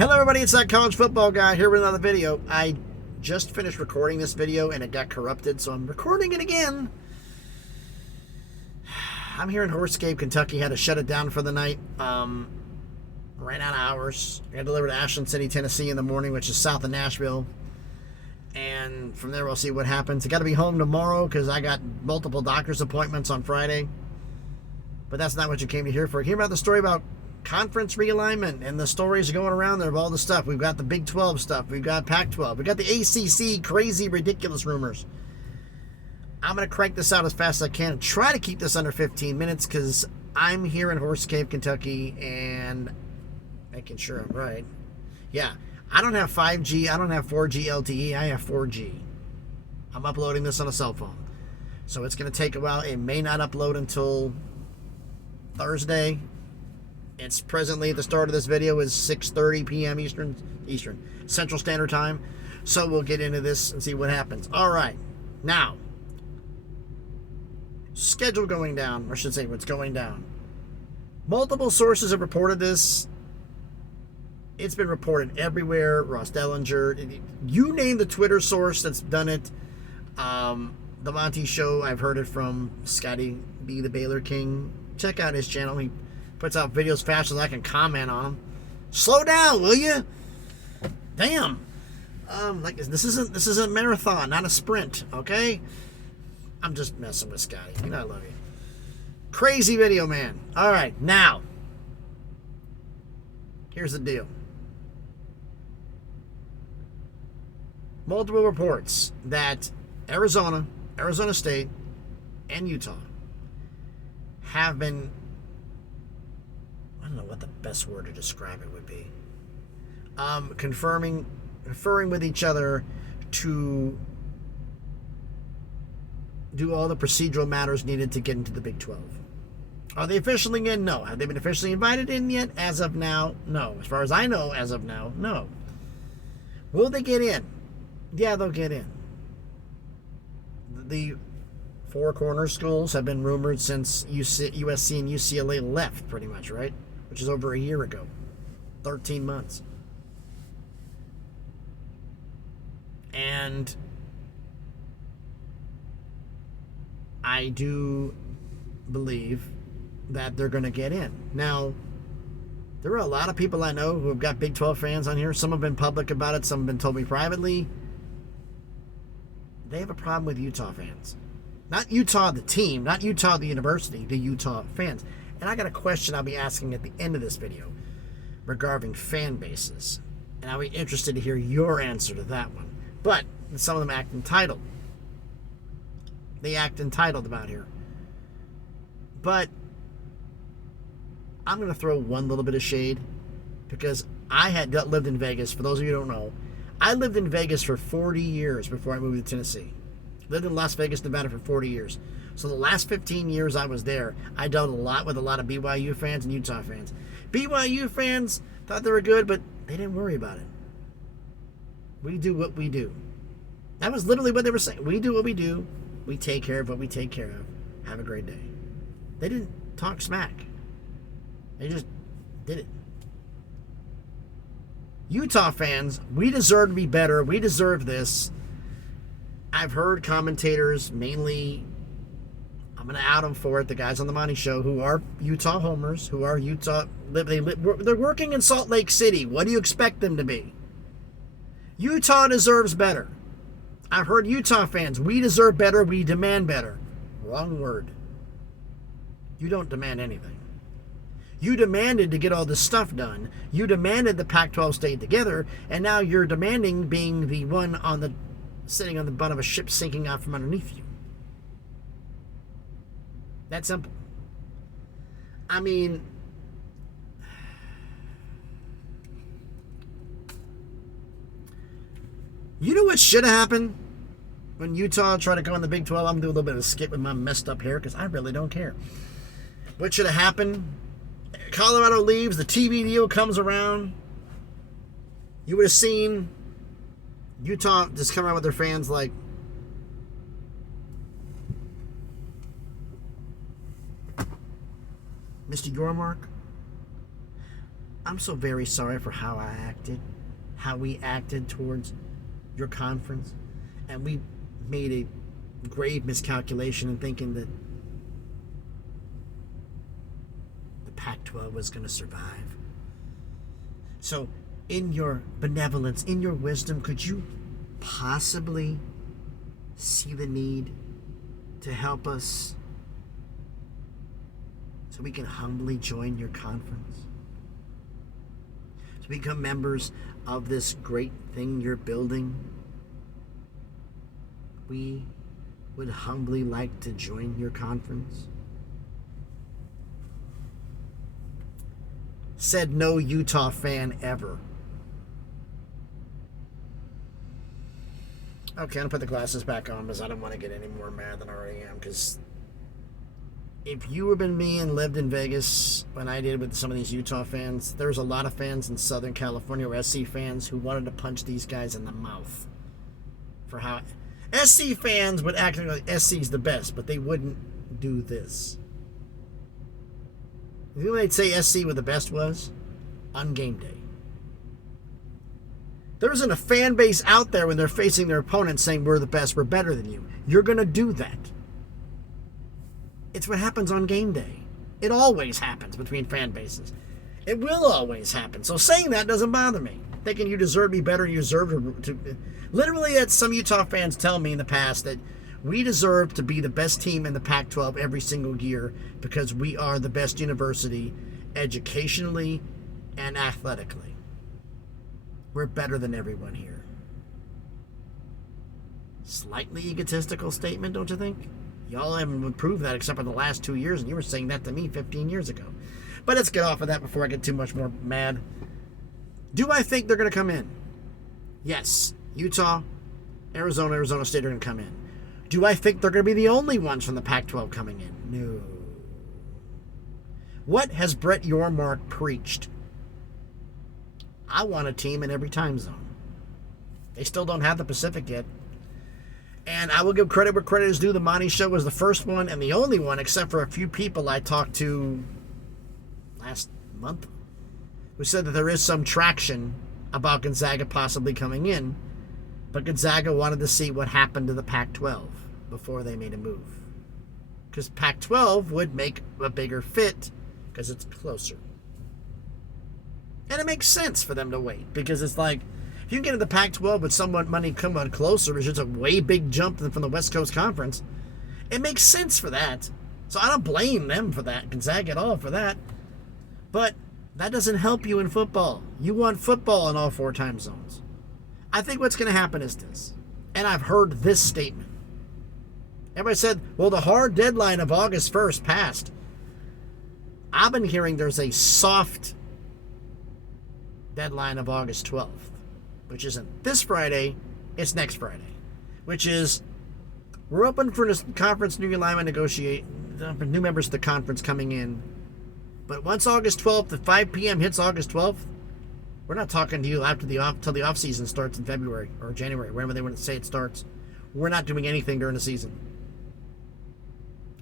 Hello everybody, it's that college football guy here with another video. I just finished recording this video and it got corrupted, so I'm recording it again. I'm here in Horsecape, Kentucky. Had to shut it down for the night. Ran out of hours. I got delivered to Ashland City, Tennessee in the morning, which is south of Nashville. And from there we'll see what happens. I got to be home tomorrow because I got multiple doctor's appointments on Friday. But that's not what you came to hear for. Hear about the story about conference realignment and the stories going around there of all the stuff. We've got the Big 12 stuff. We've got Pac-12. We've got the ACC crazy, ridiculous rumors. I'm going to crank this out as fast as I can and try to keep this under 15 minutes because I'm here in Horsecape, Kentucky, and making sure I'm right. Yeah, I don't have 5G. I don't have 4G LTE. I have 4G. I'm uploading this on a cell phone. So it's going to take a while. It may not upload until Thursday. It's presently, at the start of this video, is 6:30 p.m. Eastern Central Standard Time. So we'll get into this and see what happens. All right. Now, schedule going down, or I should say what's going down. Multiple sources have reported this. It's been reported everywhere. Ross Dellinger. You name the Twitter source that's done it. The Monty Show, I've heard it from Scotty B, the Baylor King. Check out his channel. He puts out videos faster than I can comment on them. Slow down, will you? Damn. Like this isn't a marathon, not a sprint, okay? I'm just messing with Scotty. You know I love you. Crazy video, man. All right, now. Here's the deal. Multiple reports that Arizona State, and Utah have been, I don't know what the best word to describe it would be, conferring with each other to do all the procedural matters needed to get into the Big 12. Are they officially in? No. Have they been officially invited in yet? As of now, no. As far as I know, as of now, no. Will they get in? Yeah, they'll get in. The Four Corners schools have been rumored since USC and UCLA left, pretty much, right? Which is over a year ago. 13 months. And I do believe that they're going to get in. Now, there are a lot of people I know who have got Big 12 fans on here. Some have been public about it. Some have been told me privately. They have a problem with Utah fans. Not Utah the team, not Utah the university, the Utah fans. And I got a question I'll be asking at the end of this video regarding fan bases. And I'll be interested to hear your answer to that one. But some of them act entitled. They act entitled about here. But I'm going to throw one little bit of shade because I had lived in Vegas. For those of you who don't know, I lived in Vegas for 40 years before I moved to Tennessee. Lived in Las Vegas, Nevada for 40 years. So the last 15 years I was there, I dealt a lot with a lot of BYU fans and Utah fans. BYU fans thought they were good, but they didn't worry about it. We do what we do. That was literally what they were saying. We do what we do. We take care of what we take care of. Have a great day. They didn't talk smack. They just did it. Utah fans, we deserve to be better. We deserve this. I've heard commentators, mainly, I'm going to out them for it, the guys on the Monty Show, who are Utah homers, who are Utah, they're working in Salt Lake City. What do you expect them to be? Utah deserves better. I've heard Utah fans, we deserve better, we demand better. Wrong word. You don't demand anything. You demanded to get all this stuff done. You demanded the Pac-12 stay together, and now you're demanding being the one sitting on the butt of a ship sinking out from underneath you. That simple. I mean, you know what should have happened when Utah tried to go in the Big 12? I'm going to do a little bit of a skip with my messed up hair because I really don't care. What should have happened? Colorado leaves, the TV deal comes around. You would have seen Utah just come around with their fans like, Mr. Yormark, I'm so very sorry for how we acted towards your conference. And we made a grave miscalculation in thinking that the Pac-12 was going to survive. So, in your benevolence, in your wisdom, could you possibly see the need to help us so we can humbly join your conference? To become members of this great thing you're building? We would humbly like to join your conference. Said no Utah fan ever. Okay, I'm gonna put the glasses back on because I don't want to get any more mad than I already am. Because if you had been me and lived in Vegas when I did with some of these Utah fans, there's a lot of fans in Southern California or SC fans who wanted to punch these guys in the mouth for how SC fans would act like SC's the best, but they wouldn't do this. You know what they'd say SC what the best was? On game day. There isn't a fan base out there when they're facing their opponents saying we're the best, we're better than you. You're going to do that. It's what happens on game day. It always happens between fan bases. It will always happen. So saying that doesn't bother me. Thinking you deserve to be better, you deserve to literally, that's some Utah fans tell me in the past that we deserve to be the best team in the Pac-12 every single year because we are the best university educationally and athletically. We're better than everyone here. Slightly egotistical statement, don't you think? Y'all haven't proved that except for the last 2 years, and you were saying that to me 15 years ago. But let's get off of that before I get too much more mad. Do I think they're going to come in? Yes. Utah, Arizona State are going to come in. Do I think they're going to be the only ones from the Pac-12 coming in? No. What has Brett Yormark preached? I want a team in every time zone. They still don't have the Pacific yet. And I will give credit where credit is due. The Monty Show was the first one and the only one, except for a few people I talked to last month, who said that there is some traction about Gonzaga possibly coming in, but Gonzaga wanted to see what happened to the Pac-12 before they made a move. Because Pac-12 would make a bigger fit because it's closer. And it makes sense for them to wait, because it's like, if you can get into the Pac-12 with somewhat money come on closer, which is a way big jump from the West Coast Conference, it makes sense for that. So I don't blame them for that, Gonzaga at all for that. But that doesn't help you in football. You want football in all 4 time zones. I think what's going to happen is this, and I've heard this statement. Everybody said, well, the hard deadline of August 1st passed. I've been hearing there's a soft deadline of August 12th, which isn't this Friday, it's next Friday, which is we're open for conference new alignment new members of the conference coming in. But once August 12th at 5 p.m. hits August 12th, we're not talking to you after till the off season starts in February or January, whenever they want to say it starts. We're not doing anything during the season.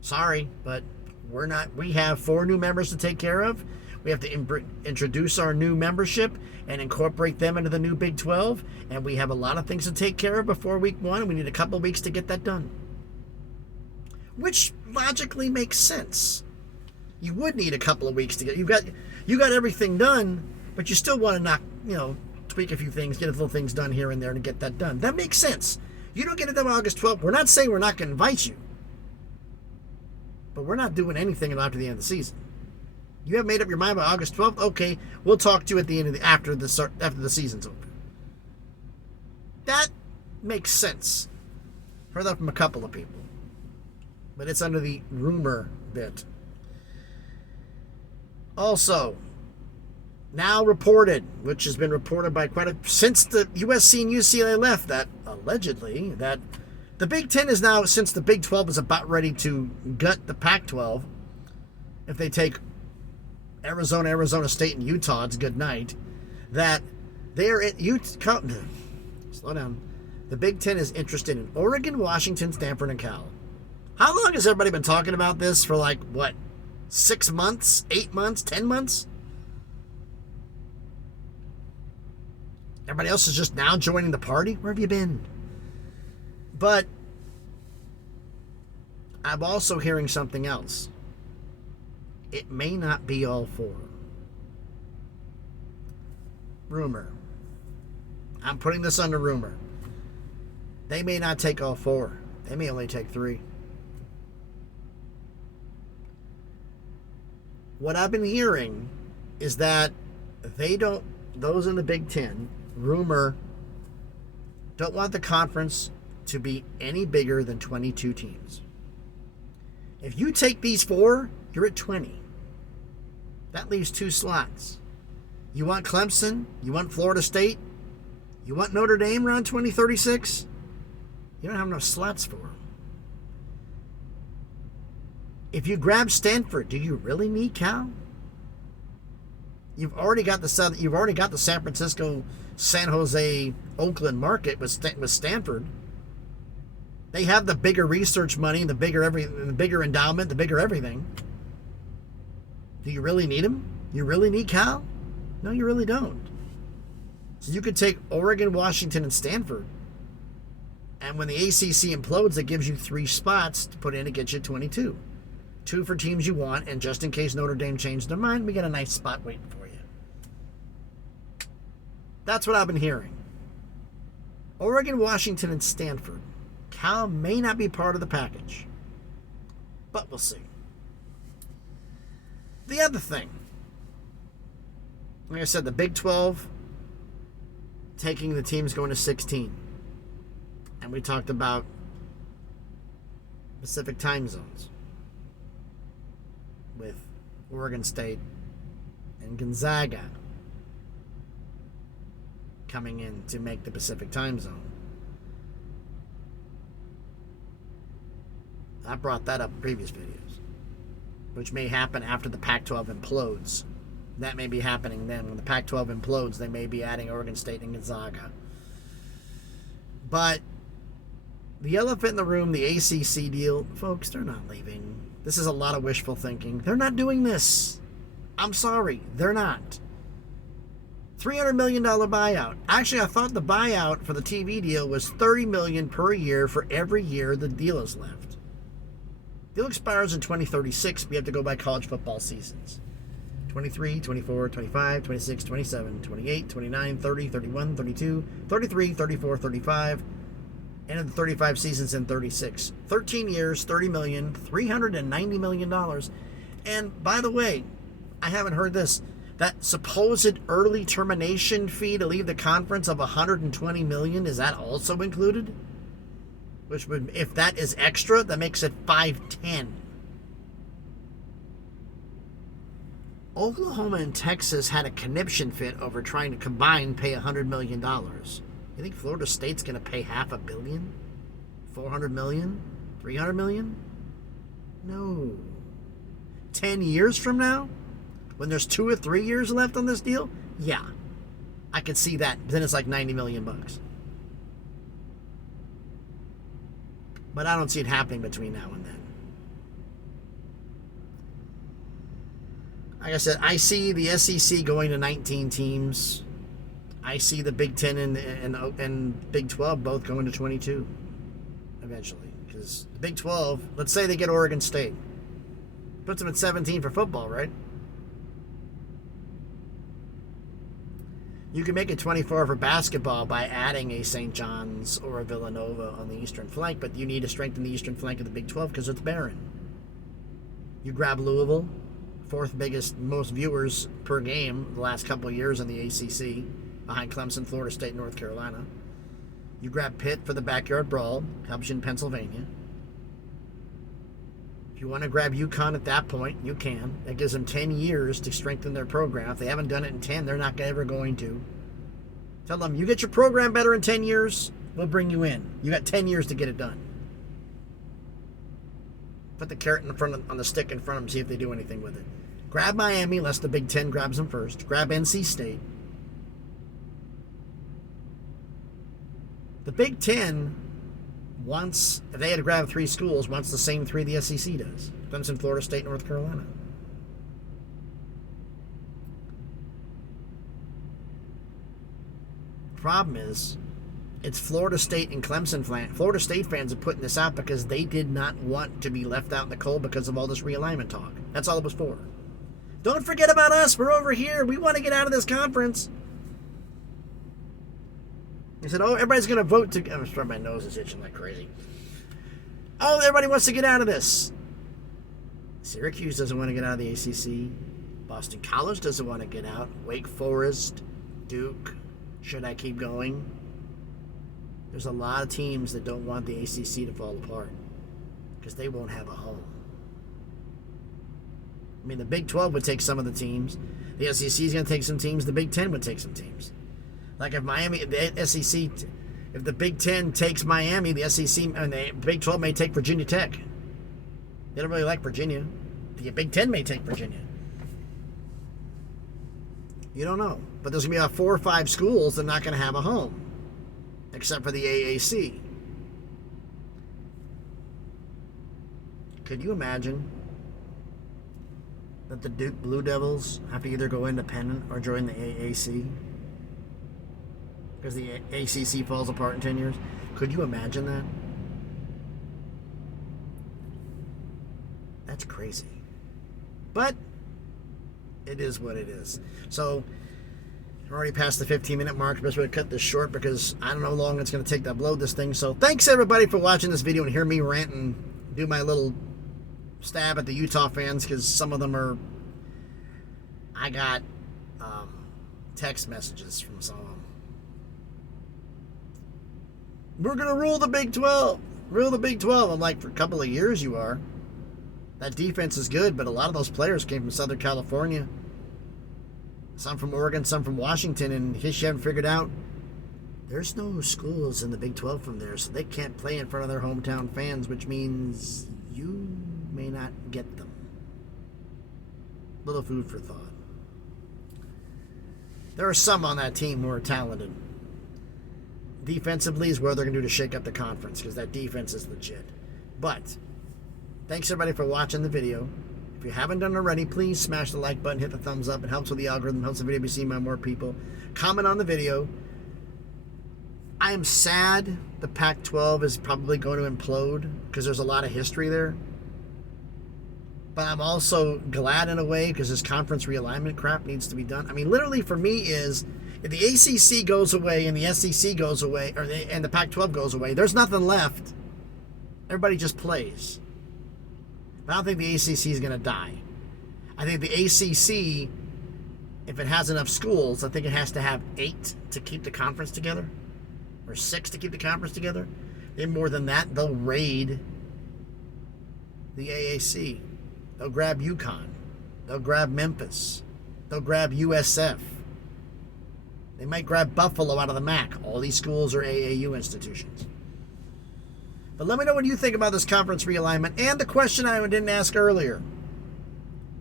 Sorry, but we're not. We have 4 new members to take care of. We have to introduce our new membership and incorporate them into the new Big 12. And we have a lot of things to take care of before week 1. And we need a couple of weeks to get that done. Which logically makes sense. You would need a couple of weeks to get. You got everything done, but you still want to tweak a few things, get a little things done here and there to get that done. That makes sense. You don't get it done on August 12th. We're not saying we're not going to invite you. But we're not doing anything until after the end of the season. You have made up your mind by August 12th? Okay, we'll talk to you at the end of after the season's over. That makes sense. Heard that from a couple of people. But it's under the rumor bit. Also, now reported, which has been reported by since the USC and UCLA left, that allegedly that the Big Ten is now, since the Big 12 is about ready to gut the Pac-12, if they take Arizona State, and Utah, it's good night, that they're at Utah. Slow down. The Big Ten is interested in Oregon, Washington, Stanford, and Cal. How long has everybody been talking about this? For 6 months, 8 months, 10 months? Everybody else is just now joining the party. Where have you been? But I'm also hearing something else. It may not be all four. Rumor. I'm putting this under rumor. They may not take all four. They may only take three. What I've been hearing is that those in the Big Ten, rumor, don't want the conference to be any bigger than 22 teams. If you take these four, you're at 20. That leaves 2 slots. You want Clemson? You want Florida State? You want Notre Dame around 2036? You don't have enough slots for them. If you grab Stanford, do you really need Cal? You've already got the San Francisco, San Jose, Oakland market with Stanford. They have the bigger research money, the bigger endowment, the bigger everything. Do you really need them? You really need Cal? No, you really don't. So you could take Oregon, Washington, and Stanford. And when the ACC implodes, it gives you 3 spots to put in. It gets you 22. 2 for teams you want, and just in case Notre Dame changed their mind, we got a nice spot waiting for you. That's what I've been hearing. Oregon, Washington, and Stanford. Cal may not be part of the package, but we'll see. The other thing, like I said, the Big 12 taking the teams going to 16. And we talked about Pacific time zones with Oregon State and Gonzaga coming in to make the Pacific time zone. I brought that up in previous videos, which may happen after the Pac-12 implodes. That may be happening then. When the Pac-12 implodes, they may be adding Oregon State and Gonzaga. But the elephant in the room, the ACC deal, folks, they're not leaving. This is a lot of wishful thinking. They're not doing this. I'm sorry, they're not. $300 million buyout. Actually, I thought the buyout for the TV deal was $30 million per year for every year the deal is left. The deal expires in 2036. We have to go by college football seasons. 23, 24, 25, 26, 27, 28, 29, 30, 31, 32, 33, 34, 35. End of the 35 seasons in 36. 13 years, $30 million, $390 million. And by the way, I haven't heard this. That supposed early termination fee to leave the conference of $120 million, is that also included? Which would, if that is extra, that makes it $510. Oklahoma and Texas had a conniption fit over trying to combine pay $100 million. You think Florida State's going to pay $500 million? $400 million? $300 million? No. 10 years from now? When there's 2 or 3 years left on this deal? Yeah. I could see that. Then it's like $90 million bucks. But I don't see it happening between now and then. Like I said, I see the SEC going to 19 teams. I see the Big 10 and Big 12 both going to 22 eventually. Because the Big 12, let's say they get Oregon State. Puts them at 17 for football, right? You can make it 24 for basketball by adding a St. John's or a Villanova on the eastern flank, but you need to strengthen the eastern flank of the Big 12 because it's barren. You grab Louisville, 4th biggest, most viewers per game the last couple of years in the ACC, behind Clemson, Florida State, North Carolina. You grab Pitt for the backyard brawl, helps you in Pennsylvania. If you want to grab UConn at that point, you can. That gives them 10 years to strengthen their program. If they haven't done it in 10, they're not ever going to. Tell them, you get your program better in 10 years, we'll bring you in. You got 10 years to get it done. Put the carrot on the stick in front of them, see if they do anything with it. Grab Miami, unless the Big 10 grabs them first. Grab NC State. The Big 10 wants, if they had to grab 3 schools, wants the same 3 the SEC does. Clemson, Florida State, North Carolina. problem is, it's Florida State and Clemson fans. Florida State fans are putting this out because they did not want to be left out in the cold because of all this realignment talk. That's all it was for. Don't forget about us. We're over here. We want to get out of this conference. He said, oh, everybody's going to vote to... I'm sorry, my nose is itching like crazy. Oh, everybody wants to get out of this. Syracuse doesn't want to get out of the ACC. Boston College doesn't want to get out. Wake Forest, Duke. Should I keep going? There's a lot of teams that don't want the ACC to fall apart because they won't have a home. I mean, the Big 12 would take some of the teams. The SEC is going to take some teams. The Big 10 would take some teams. Like if the SEC, if the Big 10 takes Miami, the SEC and the Big 12 may take Virginia Tech. They don't really like Virginia. The Big 10 may take Virginia. You don't know. But there's going to be about 4 or 5 schools that are not going to have a home, except for the AAC. Could you imagine that the Duke Blue Devils have to either go independent or join the AAC? Because the ACC falls apart in 10 years. Could you imagine that? That's crazy. But it is what it is. So we're already past the 15-minute mark. Best way to cut this short because I don't know how long it's going to take to upload this thing. So thanks everybody for watching this video and hear me rant and do my little stab at the Utah fans because some of them are... I got text messages from some of them. We're going to rule the Big 12. Rule the Big 12. I'm like, for a couple of years you are. That defense is good, but a lot of those players came from Southern California. Some from Oregon, some from Washington, and you haven't figured out there's no schools in the Big 12 from there, so they can't play in front of their hometown fans, which means you may not get them. Little food for thought. There are some on that team who are talented. Defensively is where they're going to do to shake up the conference because that defense is legit. But thanks everybody for watching the video. If you haven't done it already, please smash the like button, hit the thumbs up. It helps with the algorithm, helps the video be seen by more people. Comment on the video. I am sad the Pac-12 is probably going to implode because there's a lot of history there. But I'm also glad in a way because this conference realignment crap needs to be done. I mean, literally for me is if the ACC goes away and the SEC goes away, and the Pac-12 goes away, there's nothing left. Everybody just plays. I don't think the ACC is going to die. I think the ACC, if it has enough schools, I think it has to have 8 to keep the conference together, or 6 to keep the conference together. Then more than that, they'll raid the AAC. They'll grab UConn. They'll grab Memphis. They'll grab USF. They might grab Buffalo out of the MAC. All these schools are AAU institutions. But let me know what you think about this conference realignment and the question I didn't ask earlier.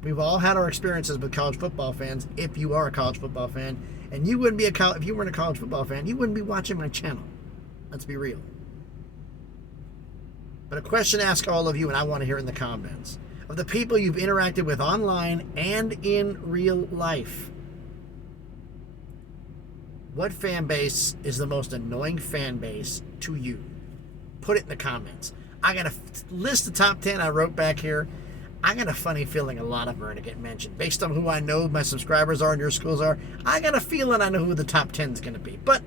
We've all had our experiences with college football fans. If you are a college football fan, and you wouldn't be if you weren't a college football fan, you wouldn't be watching my channel. Let's be real. But a question to ask all of you, and I want to hear in the comments, of the people you've interacted with online and in real life. What fan base is the most annoying fan base to you? Put it in the comments. I got a list of top 10 I wrote back here. I got a funny feeling a lot of them are going to get mentioned. Based on who I know my subscribers are and your schools are, I got a feeling I know who the top 10 is going to be. But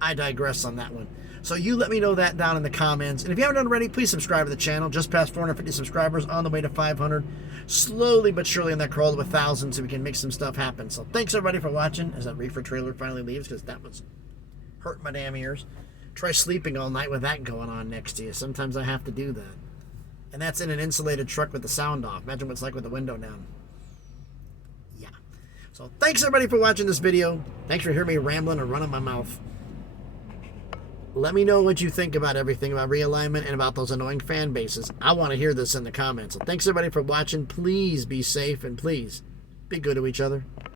I digress on that one. So you let me know that down in the comments. And if you haven't done already, please subscribe to the channel. Just past 450 subscribers, on the way to 500. Slowly but surely on that crawl to 1,000 so we can make some stuff happen. So thanks everybody for watching as that reefer trailer finally leaves because that was hurting my damn ears. Try sleeping all night with that going on next to you. Sometimes I have to do that. And that's in an insulated truck with the sound off. Imagine what it's like with the window down. Yeah. So thanks everybody for watching this video. Thanks for hearing me rambling and running my mouth. Let me know what you think about everything, about realignment and about those annoying fan bases. I want to hear this in the comments. So thanks everybody for watching. Please be safe and please be good to each other.